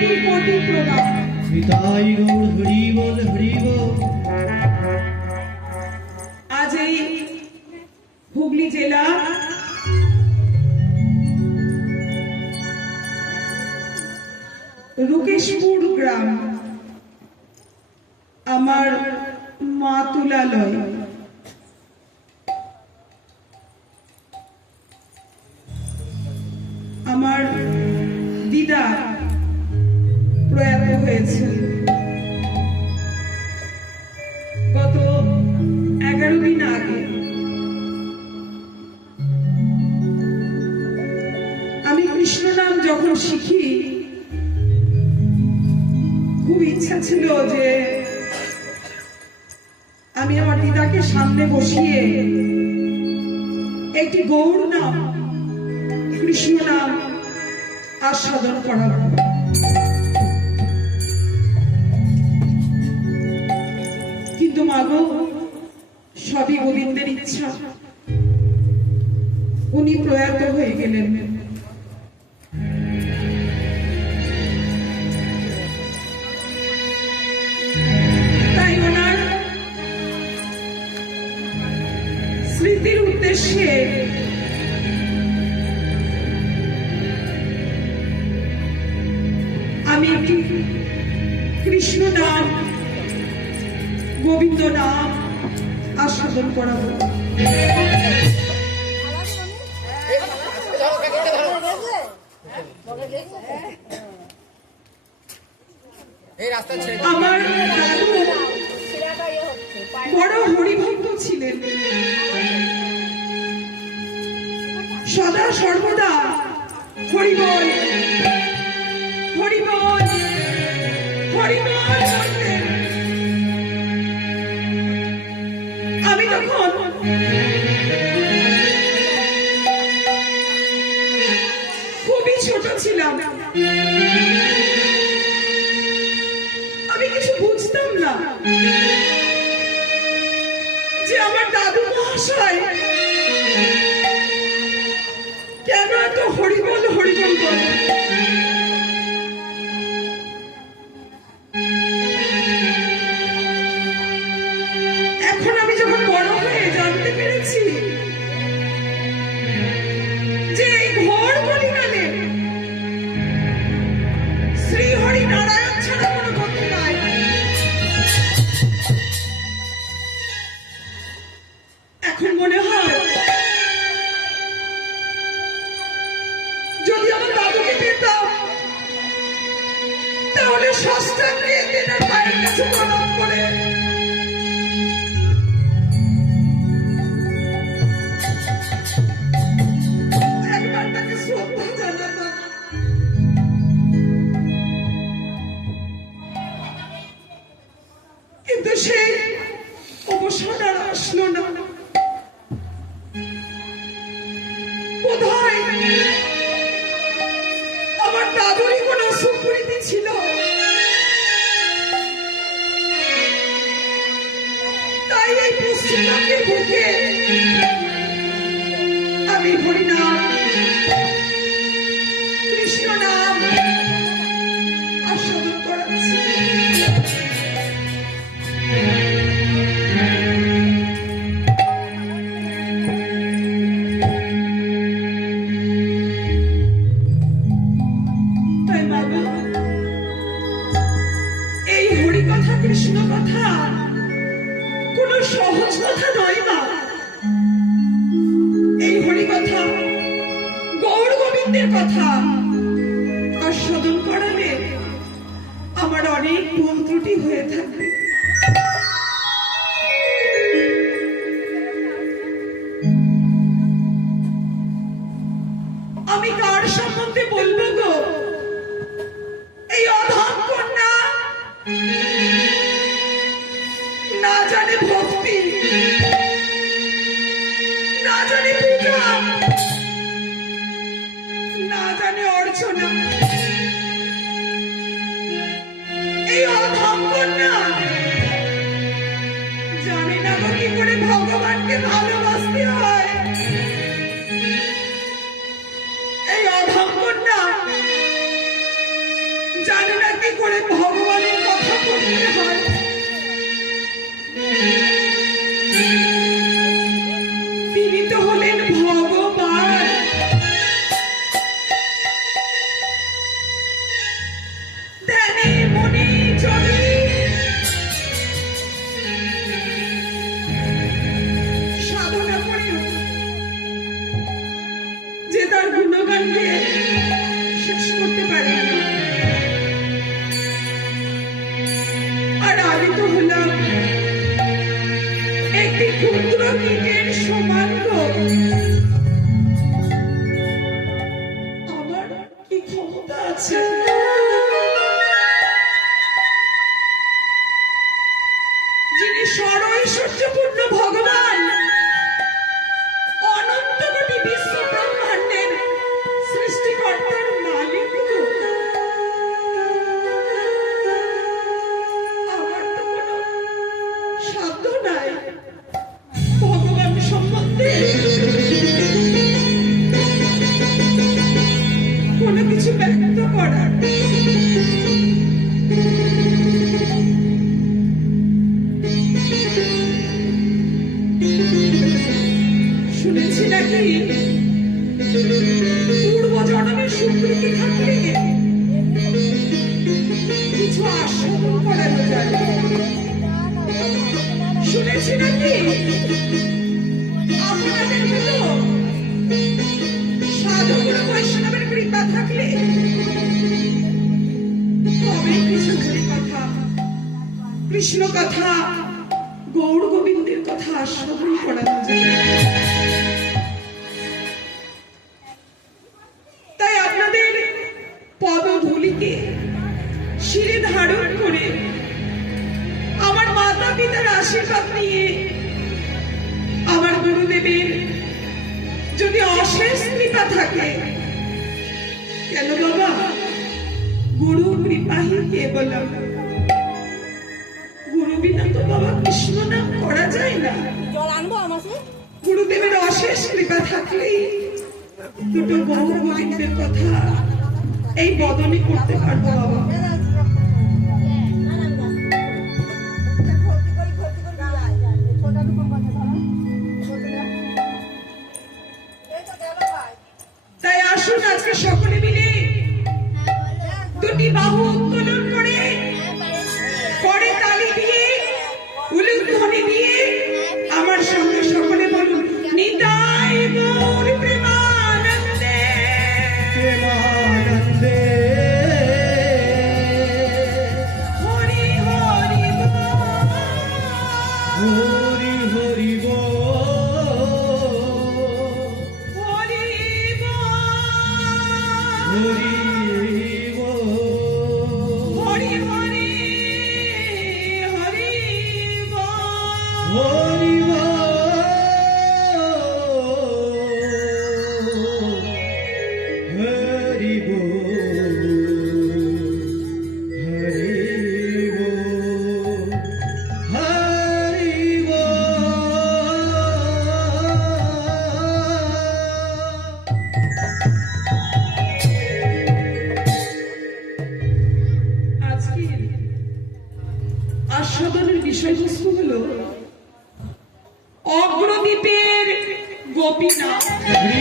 কোটি কোটি প্রণাম। নিতাই গৌর হরি বল হরি বল। আজ এই হুগলি জেলা রুকেশপুর গ্রাম আমার মা তুলালয়। আমার দিদা প্রয়াত হয়েছেন গত 11 দিন আগে। আমি কৃষ্ণ নাম যখন শিখি খুব ইচ্ছা ছিল যে আমি আমার দিদাকে সামনে বসিয়ে একটি গৌর নাম কৃষ্ণ নাম আস্বাদন করাবো। কিন্তু মাগো, সবই গোবিন্দের ইচ্ছা। উনি প্রয়াত হয়ে গেলেন। তাই ওনার স্মৃতির উদ্দেশ্যে আমি একটি কৃষ্ণ নাম গোবিন্দ নাম আস্বাদন করাবো। আমার বড় হরিভক্ত ছিলেন, সদা সর্বদা হরিবল হরিবল হরিবল বলতেন। আমি তখন খুবই ছোট ছিলাম, আমি কিছু বুঝতাম না যে আমার দাদু মহাশয় কেন এত হরিবল হরিবল বলে। এখন আমি যখন বড় হয়ে জানতে পেরেছি যে এই ঘোর কলিকালে শ্রী হরি নারায়ণ ছাড়া কোনো গতি নাই। এখন মনে হয় যদি আমার দাদুকে পেতাম তাহলে ষষ্ঠাঙ্গে তেনার পায়ের কাছে প্রণাম করে একবার তাকে শ্রদ্ধা জানাতাম। কিন্তু সেই অবসর আর আসলো না। বোধহয় আমার দাদুরই কোনো সুপ্রীতি ছিল, তাই এই পশ্চিমবঙ্গের বুকে আমি হরিনাম কৃষ্ণ নাম আস্বাদন করাচ্ছি। তাই বাবা, এই হরি কথা কৃষ্ণ কথা কোনো সহজ কথা নয় মা। এই হরি কথা গৌর গোবিন্দের কথা আস্বাদন করালে আমার অনেক ভুল ত্রুটি হয়ে থাকবে। আমি কার সম্বন্ধে বলবো গো? এই অধম কন্যা না জানে ভক্তি, না জানে পূজা, না জানে অর্চনা। এই অধম কন্যা জানে না গো কি করে ভগবানকে ভালোবাসতে হয়। এই অধম কন্যা জানে না কি করে ভগবানের কথা বলতে হয়। তিনি তো হলেন ভগবান। ধ্যানে মনে চলে সাধনা করে যে তার গুণগানকে শেষ করতে পারে না। আর আমি তো হলাম একটি ক্ষুদ্র কীটের সমান লোক। আমার কি ক্ষমতা আছে যিনি সর্বৈশ্বর্যপূর্ণ ভগবান, অনন্ত কোটি বিশ্ব ব্রহ্মাণ্ডের সৃষ্টিকর্তার মালিক? আমার তো কোনো সাধ্য নাই ভগবান সম্বন্ধে কোনো কিছু ব্যক্ত করার। শুনেছি নাকি পূর্ব জন্মের সুকৃতি থাকলে কিছু আস্বাদন করানো যায়। শুনেছি নাকি আপনাদের মতো সাধুগুরু বৈষ্ণবের কৃপা থাকলে তবে কৃষ্ণের কথা, কৃষ্ণ কথা, গৌর গোবিন্দের কথা আস্বাদন করানো যায়। তাই আপনাদের পদধূলিকে শিরে ধারণ করে আমার মাতা পিতার আশীর্বাদ নিয়ে আমার গুরুদেবের যদি অশেষ কৃপা থাকে, কেন বাবা গুরু কৃপাহি কেবলম, গুরু বিনা তো বাবা কৃষ্ণ নাম করা যায় না। গুরুদেবের অশেষ কৃপা থাকলেই দুটো গৌর গোবিন্দের কথা এই বদনে করতে পারবো বাবা। তাই আসুন আজকে সকলে মিলে দুটি বাহু উত্তোলন করে করে তালি দিয়ে উলুধ্বনি দিয়ে আমার সঙ্গে সকলে বলুন নিতাই গৌর প্রেমানন্দে প্রেমানন্দে হরি হরি বল। হরি হরি হরি বল। হরি হরি হরি হরি বল। হরি হরি আজকের আস্বাদনের বিষয়বস্তু হলো অগ্রদ্বীপের গোপীনাথ। হরি